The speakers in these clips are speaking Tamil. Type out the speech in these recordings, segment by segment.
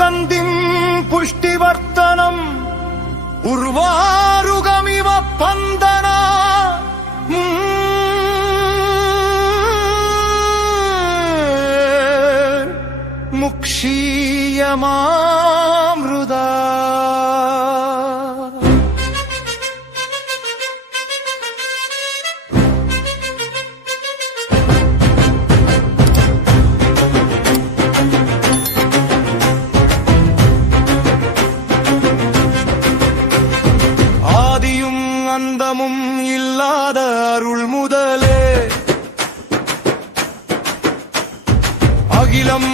சுகந்திம் புஷ்டிவர்த்தனம் உர்வாருகமிவ பந்தனா முக்ஷீயமாம்ருதா. ஆதியும் அந்தமும் இல்லாத அருள் முதலே அகிலம்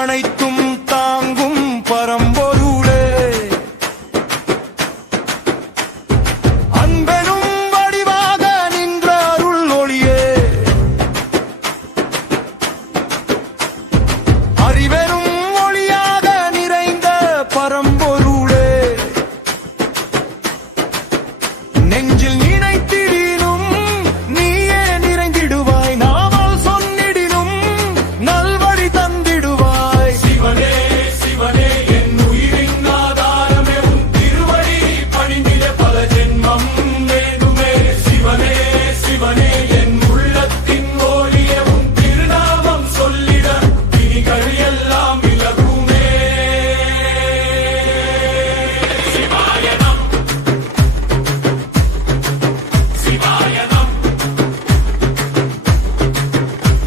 அனைத்தும் தாங்கும் பரம்பொருளே அன்பெனும் வடிவாக நின்ற அருள் ஒளியே அறிவெனும் ஒளியாக நிறைந்த பரம்பொருளே நெஞ்சில் நினைத்திடினும் நீயே நிறைந்திடுவாய் நாமல் சொன்னிடினும் நல்வழி தந்திடுவாய். சிவனே சிவனே என் உயிரின் ஆதாரமே உன் திருவடி பணிந்திட பல ஜென்மம் வேண்டுமே. சிவனே சிவனே என் உள்ளத்தின் ஒளியே உன் திருநாமம் சொல்லிட பிணிகள் எல்லாம் விலகுமே. சிவாயனம் சிவாயனம்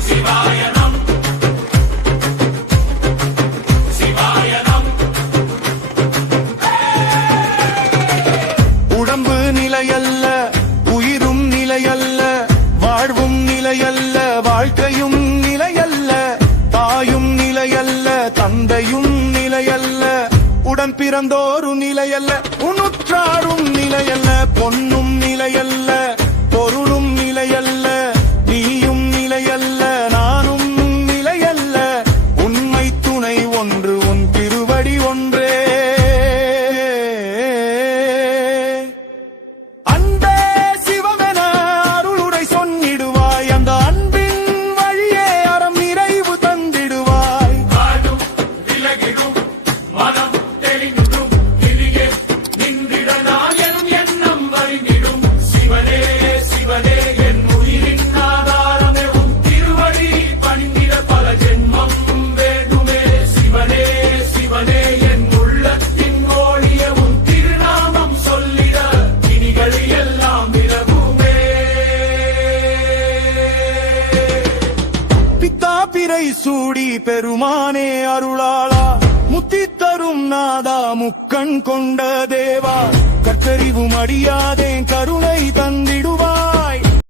சிவாயனம் சிவாயனம். உடம்பு நிலையல்ல உயிரும் நிலையல்ல வாழ்வும் நிலையல்ல வாழ்க்கையும் நிலையல்ல தாயும் நிலையல்ல தந்தையும் நிலையல்ல உடன் பிறந்தோரும் நிலையல்ல உனுற்றாரும் நிலையல்ல பொன்னும் நிலையல்ல பொருளும் நிலையல்ல நீயும் நிலையல்ல நானும் நிலையல்ல உண்மை துணை ஒன்று உன் திருவடி ஒன்றே. அன்பே சிவமென அருளுரை சொன்னிடுவாய் அந்த அன்பின் வழியே அறம் நிறைவு தந்திடுவாய். காடும் விலகிடும் மனம் தெளிந்தும் கிளியே நின்றிட நாயனும் எண்ணம் வருகிடும். சிவனே சிவனே என் உயிரின் ஆதாரமே உன் திருவடி பணிந்திட பல ஜென்மம் வேண்டுமே. சிவனே சிவனே என் உள்ளத்தின் ஒளியே உன் திருநாமம் சொல்லிட பிணிகள் எல்லாம் விலகுமே. பித்தா பிறை சூடி பெருமானே அருளாளா முத்தி தரும் நாதா முக்கண் கொண்ட தேவா கற்றறிவும் அடியாதேன் கருணை தந்த